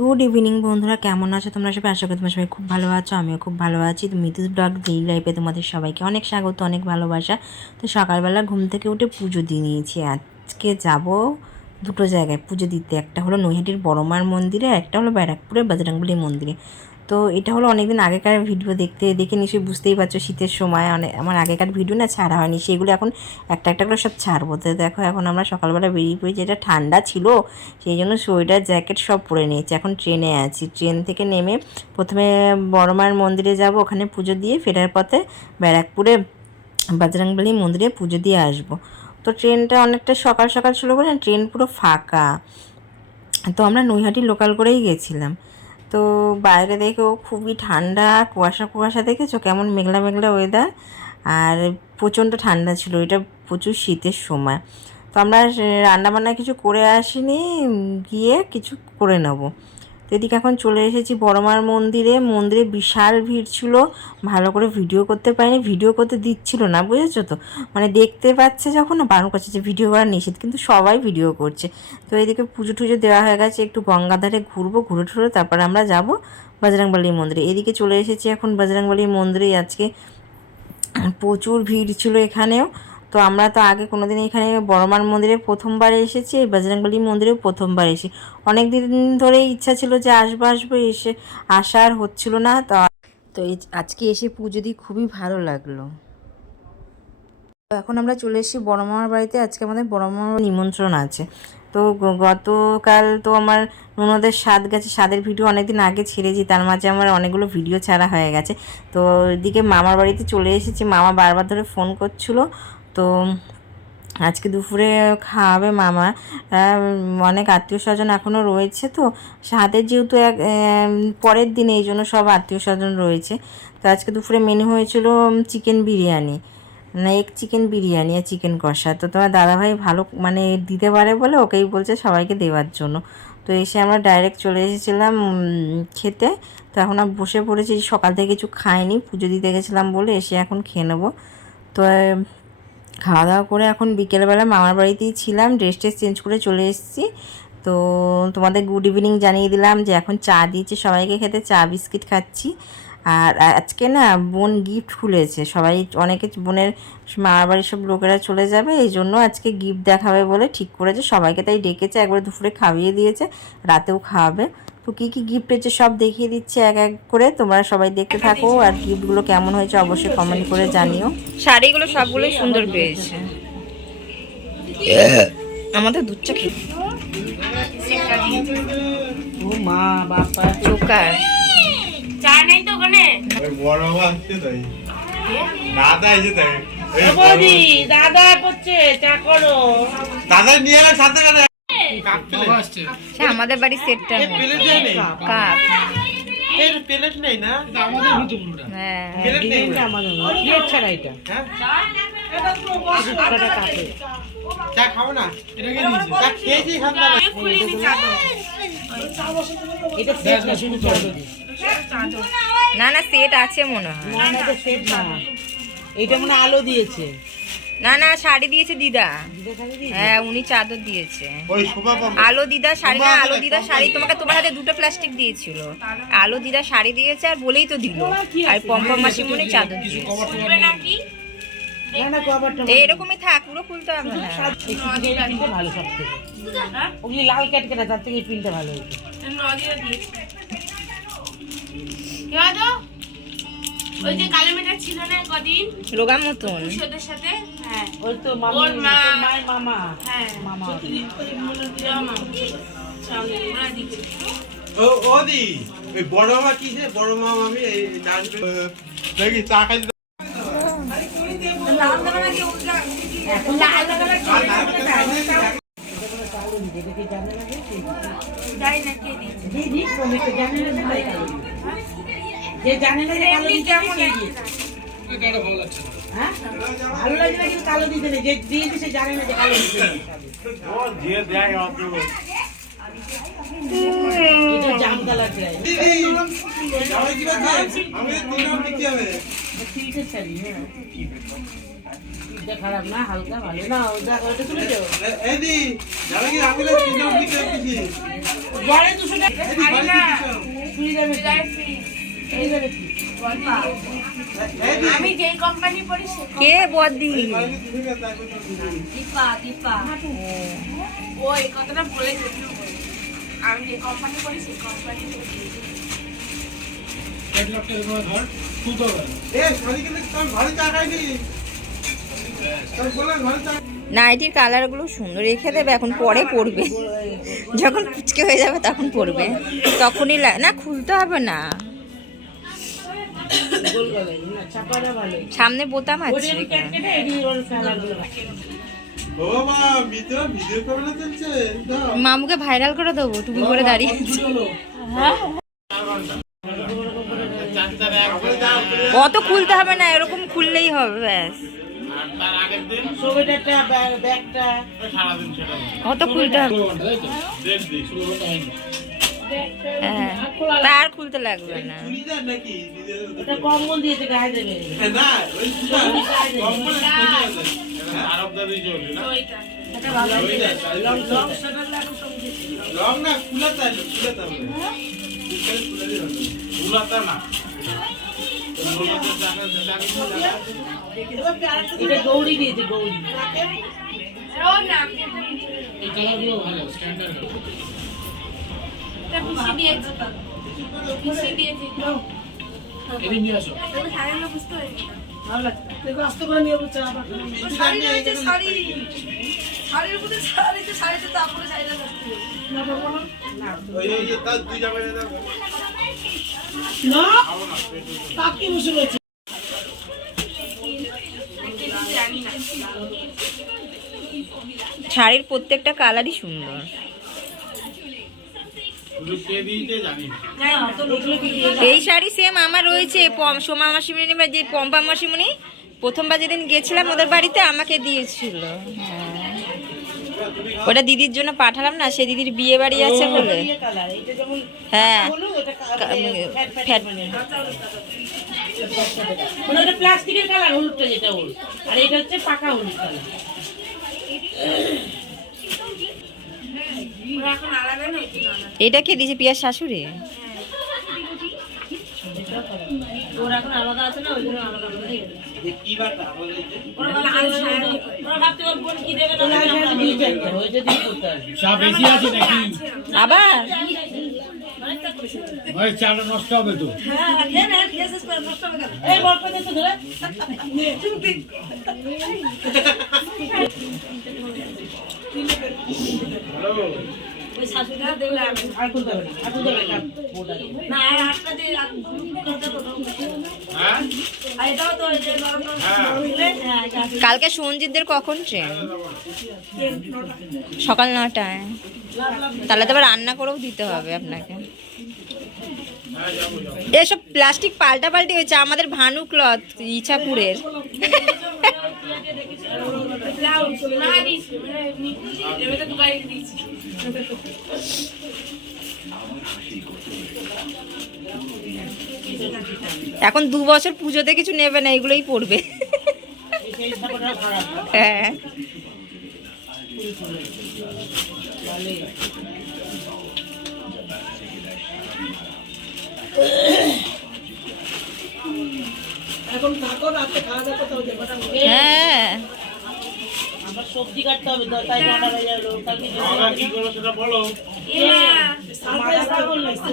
Good evening বন্ধুরা। কেমন আছো তোমরা? সবাই আশা করি তোমরা সবাই খুব ভালো আছো, আমিও খুব ভালো আছি। মিতুস ব্লগ ডেইলি লাইফে তোমাদের সবাইকে অনেক স্বাগত, অনেক ভালোবাসা। তো সকালবেলা ঘুম থেকে উঠে পুজো দিয়ে নিয়েছি। আজকে যাব দুটো জায়গায়। পুজো দিতে একটা হলো নৈহাটির বড়মার মন্দিরে, একটা হলো ব্যারাকপুরের বাজরাঙ্গুলি মন্দিরে। তো এটা হলো অনেকদিন আগেকার ভিডিও দেখতে, দেখে নিশ্চয়ই বুঝতেই পারছ শীতের সময়। অনেক আমার আগেকার ভিডিও না ছাড়া হয়নি। সেগুলো এখন একটা একটা করে সব ছাড়বো। তো দেখো এখন আমরা সকালবেলা বেরিয়ে পড়ি। যেটা ঠান্ডা ছিল, সেই জন্য সোয়েটার, জ্যাকেট সব পরে নিয়েছি। এখন ট্রেনে আছি। ট্রেন থেকে নেমে প্রথমে বড়মার মন্দিরে যাব। ওখানে পুজো দিয়ে ফেরার পথে ব্যারাকপুরে বজরংবলী মন্দিরে পুজো দিয়ে আসব। তো ট্রেনটা অনেকটা সকাল সকাল ছিল বলে ট্রেন পুরো ফাঁকা। তো আমরা নৈহাটি লোকাল করেই গেছিলাম। তো বাইরে দেখেও খুবই ঠান্ডা, কুয়াশা কুয়াশা দেখেছ? কেমন মেঘলা মেঘলা ওয়েদার আর প্রচণ্ড ঠান্ডা ছিল, এটা প্রচুর শীতের সময়। তো আমরা রান্নাবান্না কিছু করে আসিনি গিয়ে কিছু করে নেব। এদিকে এখন চলে এসেছি বড়মার মন্দিরে। মন্দিরে বিশাল ভিড় ছিল। ভালো করে ভিডিও করতে পারিনি। ভিডিও করতে দিচ্ছিল না, বুঝেছ তো? মানে দেখতে পাচ্ছে যখন বারণ করছে যে ভিডিও করা নিষেধ, কিন্তু সবাই ভিডিও করছে। তো এদিকে পুজো টুজো দেওয়া হয়ে গেছে। একটু গঙ্গাধারে ঘুরবো, ঘুরে টুরে তারপর আমরা যাব বজরংবলীর মন্দিরে। এদিকে চলে এসেছি এখন বজরংবলীর মন্দিরে আজকে প্রচুর ভিড় ছিল এখানেও। তো আমরা তো আগে কোনো দিন এখানে বড়মার মন্দিরে প্রথমবার এসেছি এই বজরংবলী মন্দিরেও প্রথমবার এসেছি। অনেক দিন ধরেই ইচ্ছা ছিল যে আসব আসব এসে আসার হচ্ছিল না তো তো এই আজকে এসে পুজো দিয়ে খুবই ভালো লাগল। তো এখন আমরা চলে এসেছি বড়মামার বাড়িতে আজকে আমাদের বড়মামার নিমন্ত্রণ আছে। তো গতকাল তো আমার ননদের স্বাদ গেছে স্বাদের ভিডিও অনেকদিন আগে ছেড়েছি তার মাঝে আমার অনেকগুলো ভিডিও ছাড়া হয়ে গেছে। তো এদিকে মামার বাড়িতে চলে এসেছি মামা বারবার ধরে ফোন করছিল তো আজকে দুপুরে খাওয়াবে মামা। অনেক আত্মীয় স্বজন এখনও রয়েছে তো। স্বাদের যেহেতু এক পরের দিনে, এই জন্য সব আত্মীয় স্বজন রয়েছে। তো আজকে দুপুরে মেনু হয়েছিল চিকেন বিরিয়ানি। না এক চিকেন বিরিয়ানি আর চিকেন কষা। তো তোমার দাদাভাই ভালো মানে দিতে পারে বলে ওকেই বলছে সবাইকে দেওয়ার জন্য। তো এসে আমরা ডাইরেক্ট চলে এসেছিলাম খেতে। তো এখন আর বসে পড়েছি, সকাল থেকে কিছু খাইনি। পুজো দিতে গেছিলাম বলে এসে এখন খেয়ে নেব। তো খাওয়া দাওয়া করে এখন বিকেলবেলা মামার বাড়িতেই ছিলাম। ড্রেস ট্রেস চেঞ্জ করে চলে এসেছি। তো তোমাদের গুড ইভিনিং জানিয়ে দিলাম যে এখন চা দিয়েছে। সবাইকে খেতে চা, বিস্কিট খাচ্ছি। আর আজকে না বোন গিফট খুলেছে। সবাই অনেকে বোনের মামার বাড়ির সব লোকেরা চলে যাবে। এই জন্য আজকে গিফট দেখাবে বলে ঠিক করেছে। সবাইকে তাই ডেকেছে। একবার দুপুরে খাইয়ে দিয়েছে। রাতেও খাওয়াবে। তো কী কী গিফট হয়েছে সব দেখিয়ে দিচ্ছে এক এক করে? তোমরা সবাই দেখতে থাকো আর গিফটগুলো কেমন হয়েছে অবশ্যই কমেন্ট করে জানিও। শাড়িগুলো সবগুলোই সুন্দর পেয়েছে। আমাদের দুধ চা খেয়ে ও মা বাবা। চোকার। ওই বড় আসছে তাই। দাদা এসে তাই। দাদা করছে চা করো। দাদা নিয়ে সাথে সে আমাদের বাড়ির সেটটা প্লেট নেই। কাপ। এর প্লেট নেই না? হ্যাঁ। প্লেট নেই ডিজাইনটা আমার প্লেট ছাড়া এটা। হ্যাঁ। ছটা কাপে চা খাব না? চা খেয়েছি সন্ধ্যাবে এটা সেট না শুধু না না সেট আছে মনে হয়। না না সেট না। এটা মানে আলো দিয়েছে। না না শাড়ি দিয়েছে দিদা? হ্যাঁ উনি চাদর দিয়েছে। আলো দিদা শাড়ি না আলো দিদা শাড়ি তোমাকে তোমার হাতে দুটো প্লাস্টিক দিয়েছিল। আলো দিদা শাড়ি দিয়েছে আর বলেই তো দিল। আর পম্পম মাসিমণি চাদর দিয়েছে। না না কভারটা তো এরকমই থাক পুরো খুলতে হবে না ভালো সব ওগুলি লাল কেটে তার থেকে ভালো হয়েছে। ওই যে কালো মেয়েটা ছিল না কদিন? রোগা মতন। সাথে? হ্যাঁ ওই তো মামি ওর মা। তোর মায়ের মামা হ্যাঁ মামা দিচ্ছে ও ও দি ওই বড় মামা কি যে বড় মামা আমি এই দেখি চা খাই দিচ্ছে জানে না যে কালো জানে না যে দিস। হ্যাঁ? ভালো লাগে না কিন্তু কালো দিতে নেই। যে দিয়ে দিছে, জানে না যে কালো দিতে হ্যাঁ। খারাপ না, হালকা, ভালো। না আমি যে কোম্পানি পড়ি কে বদি। দীপা দীপা। ওই কথাটা বলে আমি যে কোম্পানি পড়ি সেই কোম্পানি নাইটির কালারগুলো সুন্দর রেখে দেবে এখন পরে পড়বে যখন কুচকে হয়ে যাবে তখন পরবে। তখনই না খুলতে হবে না। ক্যামেরা বোতাম আছে মামুকে ভাইরাল করে দেবো তুমি করে দাঁড়িয়ে। অত খুলতে হবে না এরকম খুললেই হবে ব্যাস। অত খুলতে হবে। হ্যাঁ তা আর খুলতে লাগবে না। কম্বল দিয়েছে গায়ে দেবে। লং না, খুলাতে খুলাতে দিও। না। এটা গৌরী দিয়েছে গৌরী। ও নাম এটা খুশি দিয়েছে। খুশি দিয়েছে তুমি সারাগুলো বুঝতে পারিনি ভালো লাগছে দেখো আস্তে করে নিয়ে বলছে আবার শাড়ি রয়েছে শাড়ি। শাড়ির মধ্যে শাড়িতে শাড়িতে তারপরে শাড়িটা করতে ওই ওই তার দুই জামাই দাও। না কাকি বসে রয়েছে? শাড়ির প্রত্যেকটা কালারই সুন্দর। এই শাড়ি সেম আমার রয়েছে। সোমা মাসিমণি বা যে পম্পা মাসিমণি প্রথমবার যেদিন গেছিলাম ওদের বাড়িতে আমাকে দিয়েছিল। হ্যাঁ। ওটা দিদির জন্য পাঠালাম না সে দিদির বিয়ে বাড়ি আছে বলে। হ্যাঁ। হলো ওটা কা- কা- উম, ফ্যাট ফ্যাট ফ্যাট। ওটা প্লাস্টিকের কালার হলুদটা যেটা হলুদ আর এটা হচ্ছে পাকা হলুদ কালার ওরা এখন আলাদা না এগুলো আলাদা এটা কে দিয়েছে? পিয়ার শাশুড়ি? আবার? ওই চাটা নষ্ট হবে তো। এই কালকে সঞ্জিতদের কখন ট্রেন? সকাল নটায়। তাহলে তো আবার রান্না করেও দিতে হবে আপনাকে। এসব প্লাস্টিক পাল্টা পাল্টি হয়েছে আমাদের ভানু ক্লথ ইছাপুরের। না দোকানে দিয়েছি। এখন দু বছর পুজোতে কিছু নেবে না এগুলোই পড়বে। হ্যাঁ। এখন থাকো রাতে খাওয়া দাওয়া করতে হবে হ্যাঁ। আবার সবজি কাটতে হবে তাই নটা বেজে গেলো। কালকে আমরা কি করব সেটা বলো। মাথা পাগল লাগছে।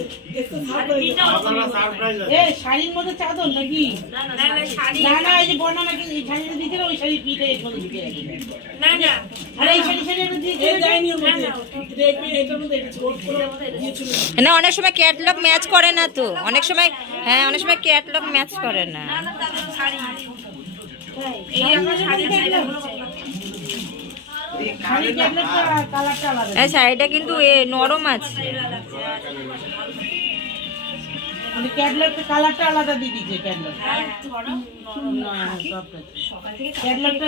আপনারা সারপ্রাইজ আছে। এ, শাড়ির মধ্যে চাদর নাকি? না না না না এই যে এই শাড়িটা ওই পিঠে না না। আর এই শাড়ি শাড়ি না অনেক সময় ক্যাটলগ ম্যাচ করে না তো। অনেক সময় হ্যাঁ অনেক সময় ক্যাটলগ ম্যাচ করে না। শাড়ি। এই আমার শাড়ি শাড়িটা শাড়ির ক্যাটলগটা কালারটা আলাদা এই শাড়িটা কিন্তু এ নরম আছে। কালারটা আলাদা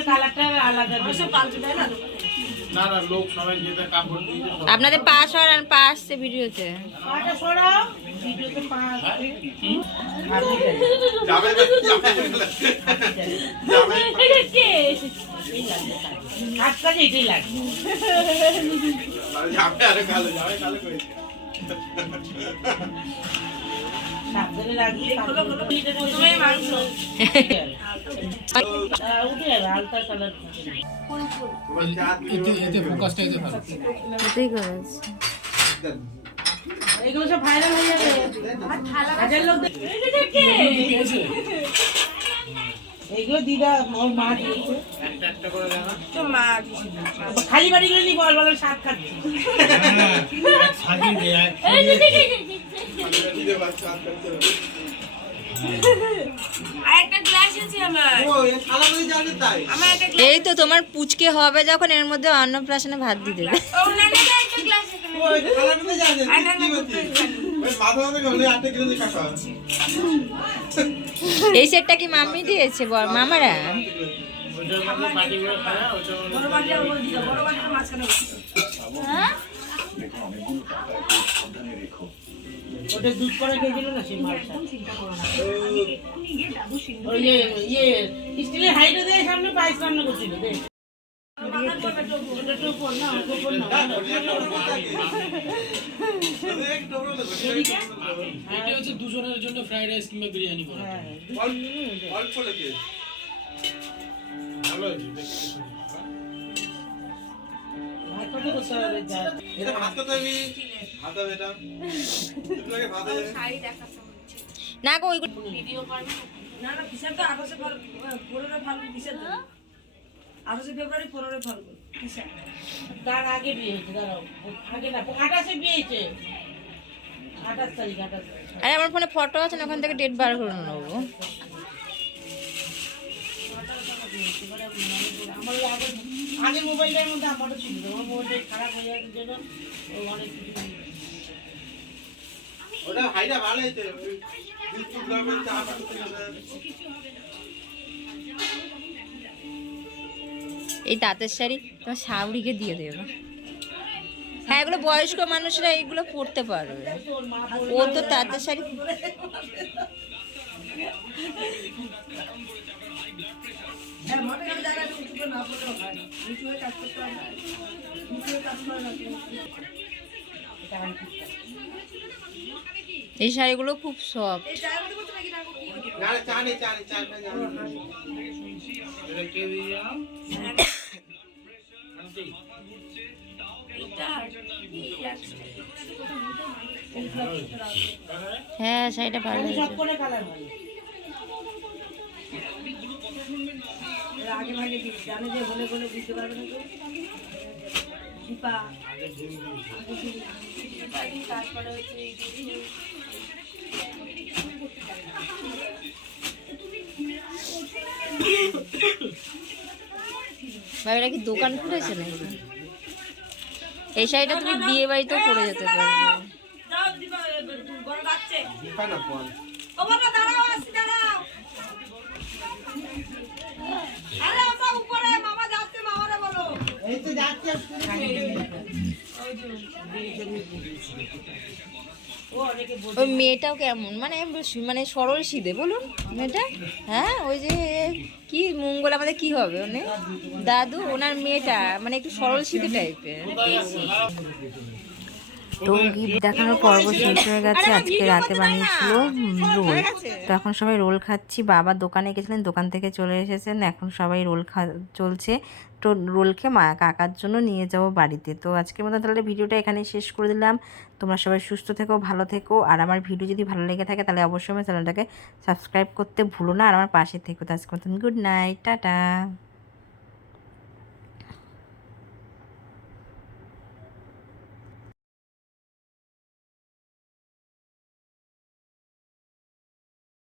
কালারটা আলাদা আপনাদের পা সরান পা আসছে ভিডিওতে। যাবে যাবে যাবে এই লাগবে কাজ কাজে এটাই লাগবে এগুলো সব ভাইরাল হয়ে যাবে। হাজার লোক দেখ- দিদা ওর মা দিয়েছে। একটা একটা করে দেখা তো মা খালি বাড়ি নিয়ে বল বল শাক খাচ্ছি। সাজিয়ে দে এক দিতে পারছি আর করতে হবে। আর একটা গ্লাস আছে আমার। ও এ থালা করে জানে তাই। আমার একটা গ্লাস এই তো তোমার পুচকে হবে যখন এর মধ্যে অন্নপ্রাশনে ভাত দিয়ে দেবে। এই সেটটা কি মাম্মি দিয়েছে? বল মামারা? দুধ করে না সেই ওই ইয়ে স্টিলের হাইটে দিয়ে সামনে পায়েস রান্না করছিল দে ওটা টোপর না টোপর না এটা হচ্ছে দুজনের জন্য ফ্রাইড রাইস কিংবা বিরিয়ানি করা অল্প অল্প লেগে ভালো হয়েছে দেখতে শুনে। ভাত কত করতে হবে যা এটা ভাত কত আমি ভাত হবে এটা এটাকে ভাত হবে শাড়ি দেখাতে না গো ওই ভিডিও করবে না না কিসের তো আঠাশে পনেরো ফাল্গুন কিসের তো আঠাশে ফেব্রুয়ারি পনেরো ফাল্গুন। তার আগে বিয়ে হয়েছে দাঁড়াও। আগে না আঠাশে বিয়ে হয়েছে। আঠাশ তারিখ আঠাশ আরে আমার ফোনে ফটো আছে না ওখান থেকে ডেট বার করে নেব। আমার আগে মোবাইলটার মধ্যে আমারও ছিল আমার মোবাইলটা খারাপ হয়ে যাওয়ার জন্য অনেক কিছু ওটা হাইটা ভালো হয়েছে। এই তাঁতের শাড়ি তোমার শাউরিকে দিয়ে দেবো হ্যাঁ এগুলো বয়স্ক মানুষরা এইগুলো পরতে পারবে। ও তো তাঁতের শাড়ি এই শাড়িগুলো খুব সফট এই জায়গাটা বলতে নাকি না হ্যাঁ শাড়িটা ভালো যে হলে হলে বুঝতে পারবে না তো? দীপা। তারপরে এটা কি দোকান খুলেছে নাকি? এই শাড়িটা তুমি বিয়ে বাড়িতেও পরে যেতে পারবে ওই মেয়েটাও কেমন? মানে মানে সরল সিধে বলুন মেয়েটা। হ্যাঁ ওই যে কি মঙ্গল আমাদের কি হবে ওনে দাদু, ওনার মেয়েটা মানে একটু সরল সিধে টাইপের তো গিফট দেখানোর পর্ব শেষ হয়ে গেছে। আজকে রাতে বানিয়েছিল রোল। তো এখন সবাই রোল খাচ্ছি। বাবা দোকানে গেছিলেন দোকান থেকে চলে এসেছেন। এখন সবাই রোল খা চলছে। তো রোল খেয়ে মা কাকার জন্য নিয়ে যাব বাড়িতে। তো আজকের মতো তাহলে ভিডিওটা এখানেই শেষ করে দিলাম। তোমরা সবাই সুস্থ থেকো ভালো থেকো। আর আমার ভিডিও যদি ভালো লেগে থাকে তাহলে অবশ্যই আমার চ্যানেলটাকে সাবস্ক্রাইব করতে ভুলো না। আর আমার পাশে থেকো। তো আজকের মতন গুড নাইট টাটা।